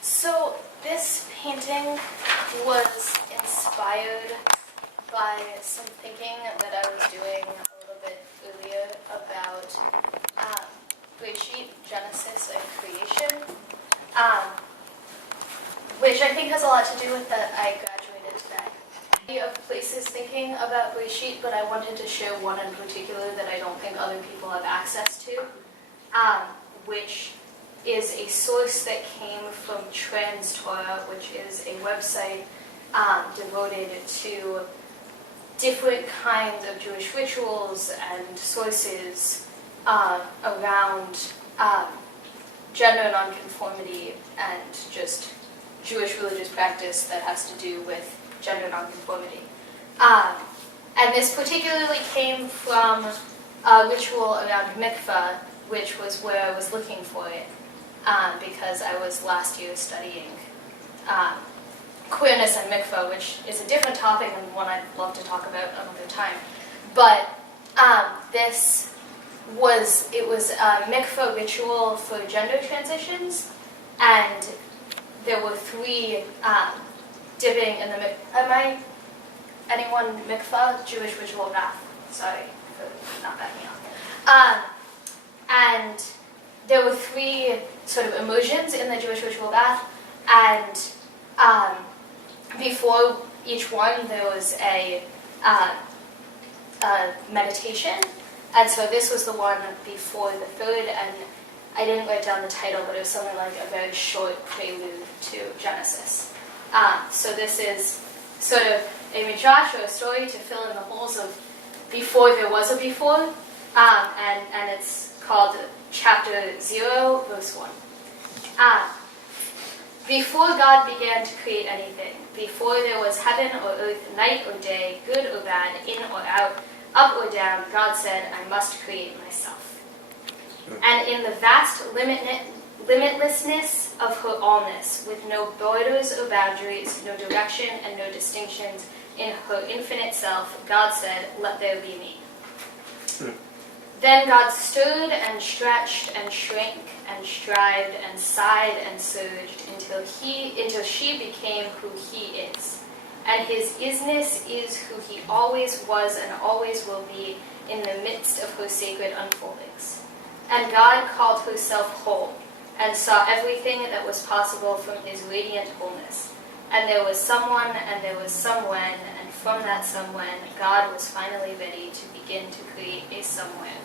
So this painting was inspired by some thinking that I was doing a little bit earlier about Bereshit, Genesis, and creation, which I think has a lot to do with that I graduated today. Of places thinking about Bereshit, but I wanted to share one in particular that I don't think other people have access to, which is a source that came from Trans Torah, which is a website devoted to different kinds of Jewish rituals and sources around gender nonconformity and just Jewish religious practice that has to do with gender nonconformity. And this particularly came from a ritual around mikvah, which was where I was looking for it, because I was last year studying queerness and mikvah, which is a different topic and one I'd love to talk about another time. But it was a mikvah ritual for gender transitions, and there were three dipping in the mikvah. Anyone mikvah? Jewish ritual bath. Sorry for not backing up. And there were three sort of immersions in the Jewish ritual bath, and before each one there was a meditation, and so this was the one before the third, and I didn't write down the title, but it was something like a very short prelude to Genesis. So this is sort of a midrash or a story to fill in the holes of before there was a before, and it's called chapter 0, verse 1. Before God began to create anything, before there was heaven or earth, night or day, good or bad, in or out, up or down, God said, I must create myself. And in the vast limitlessness of her allness, with no borders or boundaries, no direction and no distinctions, in her infinite self, God said, let there be me. Then God stirred and stretched and shrank and strived and sighed and surged until she became who he is. And his isness is who he always was and always will be in the midst of her sacred unfoldings. And God called herself whole, and saw everything that was possible from his radiant wholeness. And there was someone, and there was someone, and from that someone, God was finally ready to begin to create a somewhere.